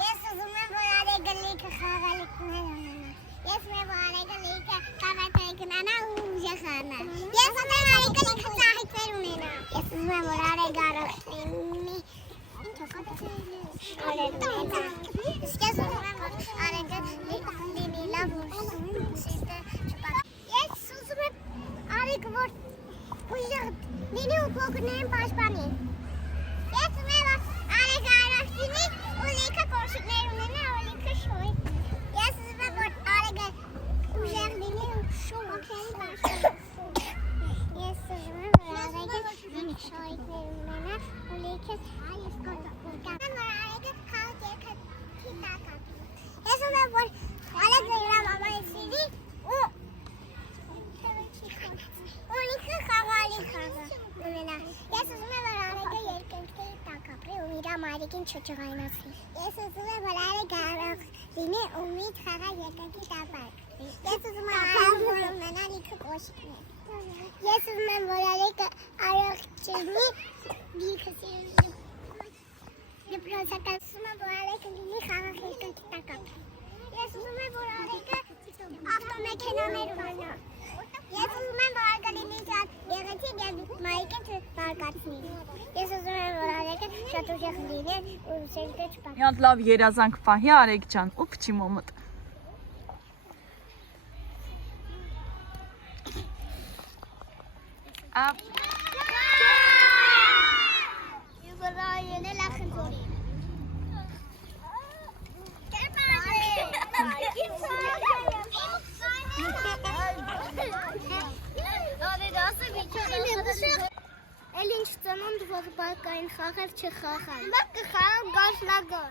Ես ուզում եմ, որ արեգը լիքը խաղալիքներ ունենա։ Ես ուզում եմ, որ արեգը լիքը կավատներ գնանա ու ուժեղանա։ Ես ուզում եմ արեգը լիքը ծաղիկներ ունենա։ Ես ուզում եմ, որ արեգը առողջ լինի։ Ես ուզում եմ, որ արեգը լինի լավ սիրտը չպատի։ Ես ուզում եմ արեգը, որ ուժեղ լինի ու փոքրներին պաշտպանի։ Ես ուզում եմ, որ արեգը առողջ լինի ու լիքը կոշիկներ ունենա ու լիքը շոյ։ Ես ուզում եմ, որ արեգը ուժեղ լինի ու շոյքերի պաշտպանի։ Ես ուզում եմ, որ արեգը լիքը շոյքներ ունենա ու լիքը Ես ուզում եմ, որ արեգը իր մաման սիրի ու լիքը խաղալի խաղը ունենա։ Ես ուզում եմ, որ արեգը երկնքի տակ ապրի ու իր մայրիկին չճղայնացնի։ Ես ուզում եմ, որ արեգը առողջ լինի ու միշտ խաղա երկնքի տակ ապրի։ Ես ուզում եմ, որ ունենա լիքը կոշիկներ։ Ես ուզում եմ, որ արեգը առողջ լինի, լիքը սիրի։ Դպրոցական ուզում եմ, որ արեգը լինի խաղաղ երկնքի տակ ապրի։ Ես ուզում եմ, որ արեգը ավտոմեքենաներ ունենա։ Ես ուզում եմ, որ արեգը լինի եղեցիկ և մայրիկին չբարկացնի։ Ես ուզում եմ, որ արեգը շատ ուժեղ լինի ու սերտը չպատի։ Մի հատ լավ երազանք պահի Արեգ ջան ու փչի մոմդ։ Էլ ինչ ծնունդ, որ բարկային խաղեր չխաղան։ Մակ կխաղան գաշլագոր։